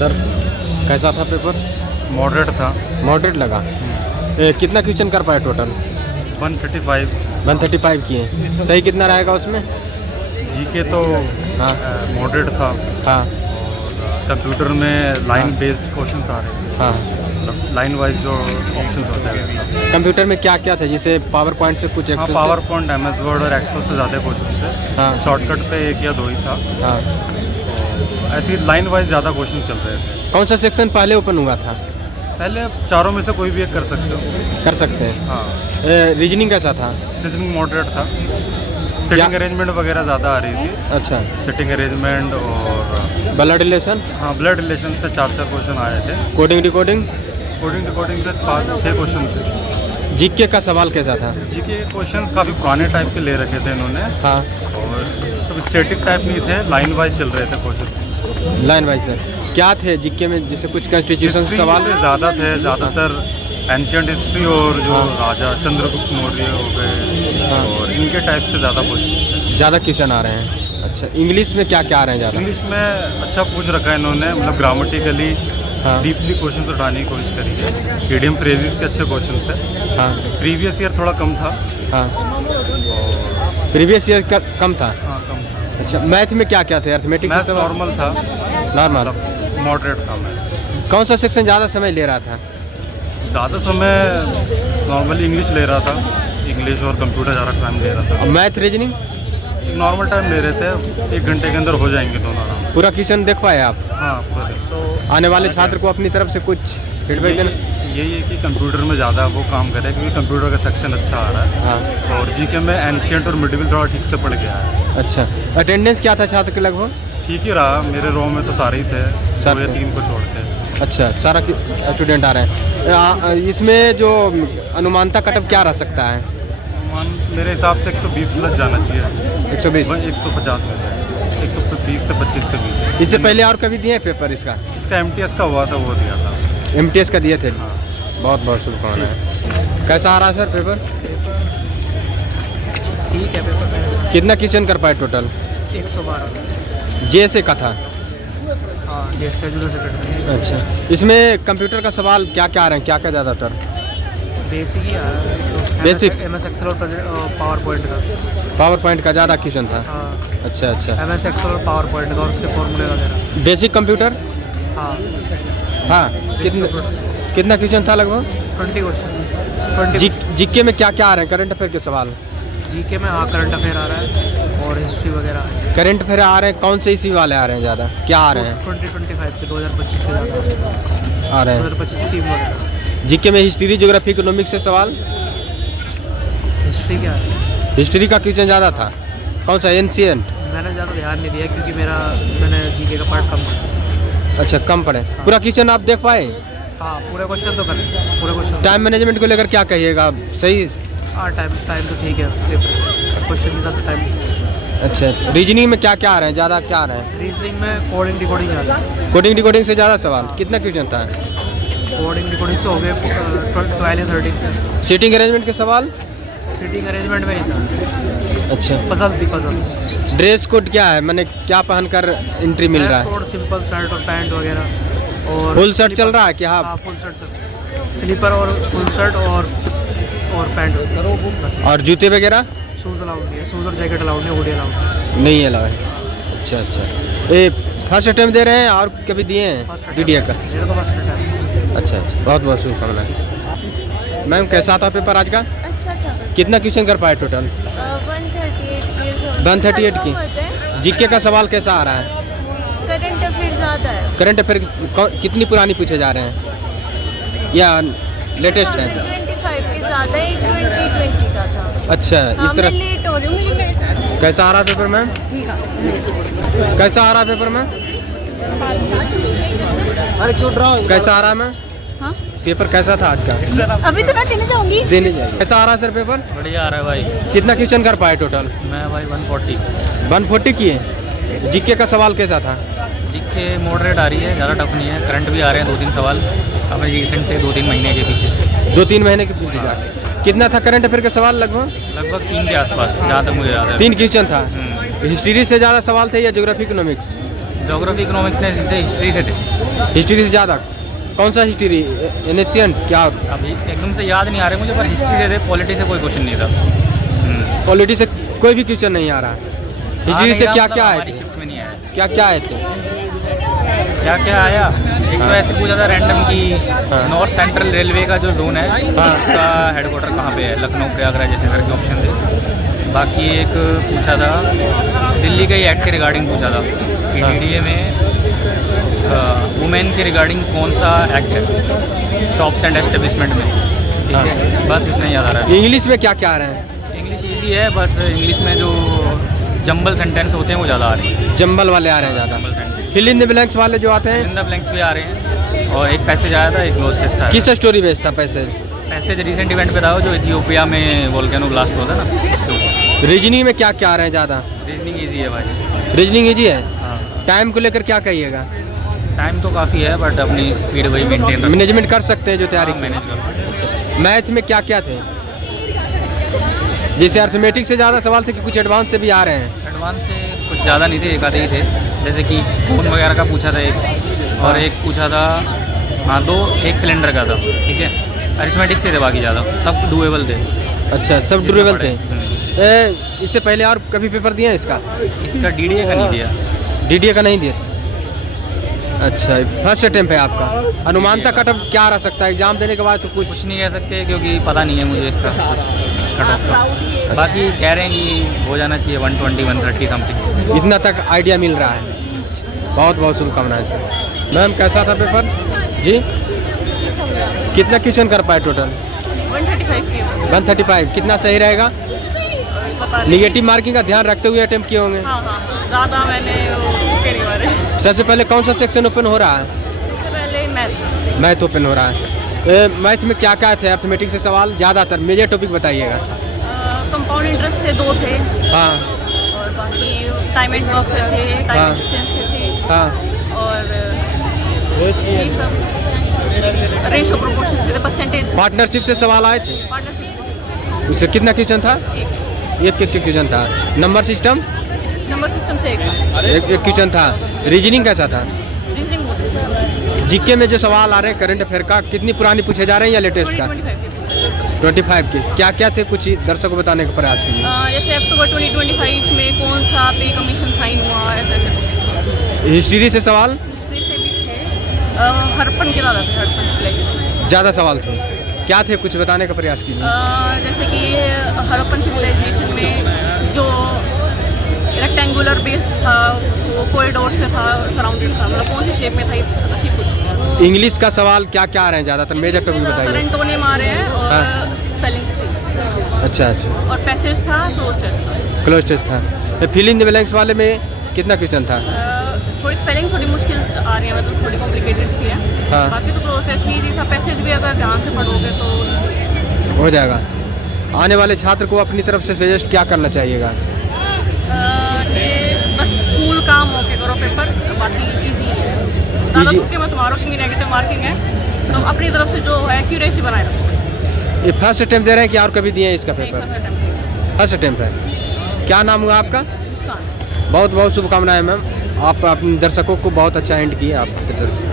Sir कैसा था paper? Moderate था। मॉडरेट लगा। कितना क्वेश्चन कर पाए टोटल? 135। 135 किए। सही कितना रहेगा उसमें? जीके तो हाँ मॉडरेट था। हाँ और कंप्यूटर में लाइन बेस्ड क्वेश्चन आ रहे हैं, हाँ। मतलब लाइन वाइज जो ऑप्शंस होते हैं वैसा। कंप्यूटर में क्या क्या था, जैसे पावर पॉइंट से कुछ हाँ, Excel? PowerPoint, MS Word और एक्सेल से ज़्यादा क्वेश्चन थे। हाँ शॉर्टकट पे 1 या 2 ही था। हाँ। ऐसी लाइन वाइज ज़्यादा क्वेश्चन चल रहे थे। कौन सा सेक्शन पहले ओपन हुआ था? पहले चारों में से कोई भी एक कर सकते हो। कर सकते हैं। हाँ। रीजनिंग कैसा था? रीजनिंग मॉडरेट था। सेटिंग अरेंजमेंट वगैरह ज़्यादा आ रही थी। अच्छा। सेटिंग अरेंजमेंट और ब्लड रिलेशन? हाँ, ब्लड रिलेशन से 4 क्वेश्चन आए थे। Coding decoding? कोडिंग डिकोडिंग से 5-6 क्वेश्चन थे। जीके का सवाल कैसा था? जीके क्वेश्चन काफ़ी पुराने टाइप के ले रखे थे इन्होंने, हाँ। और तो स्टैटिक टाइप नहीं थे, लाइन वाइज चल रहे थे क्वेश्चन। लाइन वाइज थे। क्या थे जीके में, जैसे कुछ कॉन्स्टिट्यूशन से सवाल? ज़्यादा थे, ज़्यादातर एंशियंट हिस्ट्री और जो राजा चंद्रगुप्त मौर्य हो गए, हाँ। और इनके टाइप से ज़्यादा क्वेश्चन। ज़्यादा क्वेश्चन आ रहे हैं। अच्छा, इंग्लिश में क्या क्या आ रहे हैं ज़्यादा? इंग्लिश में अच्छा पूछ रखा है इन्होंने, मतलब ग्रामेटिकली हाँ डीपली क्वेश्चन उठाने की कोशिश करी है। इडियम फ्रेजेस के अच्छे क्वेश्चन थे। हाँ प्रीवियस ईयर थोड़ा कम था। हाँ। प्रीवियस ईयर का कम था? हाँ, कम था। अच्छा, मैथ में क्या क्या थे? अर्थमेटिक्स मैथ से नॉर्मल था, नॉर्मल। मॉडरेट था। मैं कौन सा सेक्शन ज़्यादा समय ले रहा था? ज़्यादा समय नॉर्मली इंग्लिश ले रहा था। इंग्लिश और कंप्यूटर ज़्यादा टाइम ले रहा था। Math reasoning? एक नॉर्मल टाइम ले रहे थे, 1 घंटे के अंदर हो जाएंगे दोनों आराम। पूरा क्वेश्चन देख पाए आप? हाँ, पूरा दिन। आने वाले छात्र को अपनी तरफ से कुछ फीडबैक देना? यही है कि कंप्यूटर में ज़्यादा वो काम करे, क्योंकि कंप्यूटर का सेक्शन अच्छा आ रहा है। हाँ। और जीके में एंशियंट और मिडिवल थोड़ा ठीक से पड़ गया है। अच्छा, अटेंडेंस क्या था छात्र के लगभग? ठीक ही रहा, मेरे रो में तो सारे ही थे, 2 या 3 को छोड़ के। अच्छा, सारा स्टूडेंट आ रहे हैं। इसमें जो अनुमानता कटअप क्या रह सकता है? मेरे हिसाब से 120 प्लस जाना चाहिए। 120? 150 में से 120 से 25 के बीच। इससे पहले और कभी दिए पेपर इसका? इसका MTS का हुआ था, वो दिया था। MTS का दिए थे? हाँ। बहुत बहुत शुभकामनाएं। कैसा आ रहा है सर पेपर? ठीक है पेपर। कितना क्वेश्चन कर पाए टोटल? 112। जैसे का था? हाँ, जैसे जुड़े से। अच्छा, इसमें कंप्यूटर का सवाल क्या क्या आ रहे हैं, क्या क्या ज़्यादातर? बेसिक ही आ रहा है। बेसिक? MS एक्सेल और पावर पॉइंट का। पावर पॉइंट का ज़्यादा क्वेश्चन था? हाँ। अच्छा अच्छा। MS एक्सेल और पावर पॉइंट का और उसके फॉर्मूले वगैरह। Basic computer? हाँ। हाँ। कितना क्वेश्चन था लगभग? 20 क्वेश्चन। जीके में क्या क्या आ रहे हैं, करंट अफेयर के सवाल? जीके में हाँ, करंट अफेयर आ रहा है और हिस्ट्री वगैरह। करंट अफेयर आ रहे हैं, कौन से इसी वाले आ रहे हैं ज़्यादा? क्या आ रहे हैं? 2025 के 2025 के ज़्यादा आ रहे हैं। 2025 स्कीम वगैरह। जीके में हिस्ट्री, ज्योग्राफी, इकोनॉमिक्स से सवाल? हिस्ट्री क्या है? हिस्ट्री का क्वेश्चन ज़्यादा था। कौन सा? एंशिएंट? मैंने ज़्यादा ध्यान नहीं दिया क्योंकि मैंने जीके का पार्ट कम पढ़ा। अच्छा, कम पढ़े। पूरा क्वेश्चन आप देख पाए? हाँ, पूरे क्वेश्चन तो करें, पूरे क्वेश्चन। टाइम मैनेजमेंट को लेकर क्या कहिएगा, सही? हाँ, टाइम तो ठीक है, पेपर क्वेश्चन के साथ टाइम। अच्छा, रीजनिंग में क्या क्या आ रहे हैं, ज़्यादा क्या आ रहे हैं? रीजनिंग में कोडिंग डिकोडिंग ज़्यादा। कोडिंग डिकोडिंग से ज़्यादा सवाल? कितना क्वेश्चन था? कोडिंग डिकोडिंग से हो गए 12 या 13। सीटिंग अरेंजमेंट के सवाल? सीटिंग अरेंजमेंट में नहीं था। अच्छा। पजल। ड्रेस कोड क्या है, मैंने क्या पहनकर एंट्री मिल रहा है? कोड सिंपल शर्ट और पैंट वगैरह। और फुल शर्ट चल रहा है क्या? हाँ, फुल शर्ट, स्लीपर और फुल शर्ट और पैंट। और जूते वगैरह? शूज़ अलाउड नहीं है, शूज़ और जैकेट अलाउड नहीं, हुडी अलाउड नहीं अलाउ है। अच्छा अच्छा। ये फर्स्ट अटेम्प्ट दे रहे हैं और कभी दिए हैं DDA का? मेरा तो फर्स्ट है। अच्छा अच्छा, बहुत बहुत शुभकामनाएं। मैम कैसा था पेपर आज का? अच्छा था। कितना क्वेश्चन कर पाए टोटल? 138 की। जीके का सवाल कैसा आ रहा है? करंट अफेयर ज़्यादा है। करंट अफेयर कितनी पुरानी पूछे जा रहे हैं या लेटेस्ट है? 2025 के ज़्यादा है, 2020 का था। अच्छा, इस तरह। लेट हो रही हूँ। कैसा आ रहा है पेपर मैम? कैसा आ रहा है पेपर मैम? अरे क्यों ड्रा? कैसा आ रहा है मैम? हाँ? पेपर कैसा था आज का? अभी तो ना देने जाऊंगी। देने जाइए। कैसा आ रहा है सर पेपर? बढ़िया आ रहा है भाई। कितना क्वेश्चन कर पाए टोटल? मैं भाई 140। 140 किए। जीके का सवाल कैसा था? जीके मॉडरेट आ रही है, ज़्यादा टफ नहीं है। करंट भी आ रहे हैं 2-3 सवाल, अब रिसेंट से 2-3 महीने के पीछे। 2-3 महीने के पीछे जा। कितना था करंट अफेयर का सवाल? लगभग 3 के आसपास, जहाँ तक मुझे याद है। 3 क्वेश्चन था। हिस्ट्री से ज़्यादा सवाल थे या ज्योग्राफी इकोनॉमिक्स? ज्योग्राफी इकोनॉमिक्स ने हिस्ट्री से थे। हिस्ट्री से ज़्यादा कौन सा हिस्ट्री एनेशियन क्या अभी एकदम से याद नहीं आ रहे मुझे, पर हिस्ट्री दे दे, पॉलिटी से कोई क्वेश्चन नहीं था। पॉलिटी से कोई भी क्वेश्चन नहीं आ रहा हिस्ट्री से क्या क्या हमारी है शिफ्ट में नहीं आया। क्या क्या है थे क्या क्या आया, एक तो ऐसे पूछा था रैंडम की नॉर्थ सेंट्रल रेलवे का जो जोन है उसका हेडक्वार्टर कहाँ पे है, लखनऊ प्रयागराज जैसे करके ऑप्शन थे। बाकी एक पूछा था दिल्ली का ही एक्ट के रिगार्डिंग पूछा था कि DDA में वुमेन के रिगार्डिंग कौन सा एक्ट है शॉप्स एंड एस्टेब्लिशमेंट में, ठीक है। बस इतना याद आ रहा है। इंग्लिश में क्या क्या आ रहे हैं इंग्लिश ईजी है, बस इंग्लिश में जो जंबल सेंटेंस होते हैं वो ज़्यादा आ रहे हैं। जंबल वाले आ रहे हैं ज़्यादा, jumble sentence, fill in the blanks वाले जो आते हैं इन द ब्लैंक्स भी आ रहे हैं। और एक पैसेज आया था, एक क्लोज टेस्ट आया। किस स्टोरी बेस्ड था पैसे पैसेज रिसेंट इवेंट पे था वो जो इथियोपिया में वोल्केनो ब्लास्ट हुआ था ना, उसके ऊपर। रीजनिंग में क्या क्या आ रहे हैं ज़्यादा रीजनिंग ईजी है भाई। रीजनिंग इजी है हाँ, टाइम को लेकर क्या कहिएगा टाइम तो काफ़ी है बट अपनी स्पीड वही मेंटेन मैनेजमेंट कर सकते हैं जो तैयारी मैनेज कर। मैथ में क्या क्या थे जैसे अर्थमेटिक से ज़्यादा सवाल थे कि कुछ एडवांस से भी आ रहे हैं एडवांस से कुछ ज़्यादा नहीं थे, एक आधे ही थे। जैसे कि खून वगैरह का पूछा था एक, और एक पूछा था हाँ दो एक सिलेंडर का था, ठीक है। अरिथमेटिक से थे बाकी ज़्यादा, सब डुएबल थे। अच्छा सब ड्यूरेबल थे। हम्म। इससे पहले और कभी पेपर दिए हैं इसका इसका DDA का नहीं दिया। DDA का नहीं दिए अच्छा फर्स्ट अटेम्प्ट है आपका अनुमानता कटअप क्या रह सकता है एग्जाम देने के बाद तो कुछ नहीं कह सकते क्योंकि पता नहीं है मुझे इसका कट ऑफ का। बाकी कह रहे हैं कि हो जाना चाहिए 120 130 समथिंग। इतना तक आइडिया मिल रहा है बहुत बहुत शुभकामनाएं सर। मैम कैसा था पेपर जी कितना क्वेश्चन कर पाए टोटल 135 कितना सही रहेगा निगेटिव मार्किंग का ध्यान रखते हुए अटेम्प्ट किए होंगे ज़्यादा मैंने नहीं मारे। सबसे पहले कौन सा सेक्शन ओपन हो रहा है पहले मैथ्स मैथ ओपन हो रहा है मैथ में क्या क्या थे अर्थमेटिक से सवाल ज़्यादातर मेजर टॉपिक बताइएगा कंपाउंड इंटरेस्ट से 2 थे हाँ और बाकी टाइम एंड वर्क से थे, हाँ। टाइम डिस्टेंस से थे हाँ और रेशो प्रोपोर्शन से थे, परसेंटेज पार्टनरशिप से सवाल आए थे पार्टनरशिप उससे कितना क्वेश्चन था एक क्वेश्चन था नंबर सिस्टम नंबर सिस्टम से एक एक क्वेश्चन था रीजनिंग कैसा था रीजनिंग होते जीके में जो सवाल आ रहे हैं करंट अफेयर का कितनी पुरानी पूछे जा रहे हैं या लेटेस्ट का 25 के क्या क्या थे कुछ दर्शकों को बताने का प्रयास कीजिए जैसे अक्टूबर 2025 में कौन सा पे कमीशन साइन हुआ ऐसे हिस्ट्री से सवाल हिस्ट्री से भी थे हड़प्पन के ज़्यादा थे हड़प्पन सिविलाइजेशन ज़्यादा सवाल थे क्या थे कुछ बताने का प्रयास कीजिए जैसे कि हड़प्पन सिविलाइजेशन में जो रेक्टेंगुलर बेस था वो कॉरिडोर से था सराउंडेड था मतलब कौन सी शेप में था ये ऐसी कुछ इंग्लिश का सवाल क्या क्या आ रहे हैं ज़्यादातर मेजर टॉपिक बताइए एंटोनिम आ रहे हैं और स्पेलिंग्स थी अच्छा अच्छा और पैसेज था क्लोज टेस्ट था क्लोज टेस्ट था फिल इन द ब्लैंक्स वाले में कितना क्वेश्चन था थोड़ी स्पेलिंग थोड़ी मुश्किल आ रही है मतलब थोड़ी कॉम्प्लिकेटेड सी है हाँ। बाकी तो क्लोज टेस्ट भी इजी था पैसेज भी अगर ध्यान से पढ़ोगे तो हो जाएगा आने वाले छात्र को अपनी तरफ से सजेस्ट क्या करना चाहिएगा ये बस स्कूल काम होके करो पेपर बाकी इजी है ज़्यादा तुक्के मत मारो क्योंकि नेगेटिव मार्किंग है तो अपनी तरफ से जो है एक्यूरेसी बनाए रखो ये फर्स्ट अटेम्प्ट दे रहे हैं कि और कभी दिए हैं इसका नहीं, paper first attempt first attempt है क्या नाम हुआ आपका मुस्कान बहुत बहुत शुभकामनाएं मैम आप अपने दर्शकों को बहुत अच्छा एंड किए आपकी तरफ से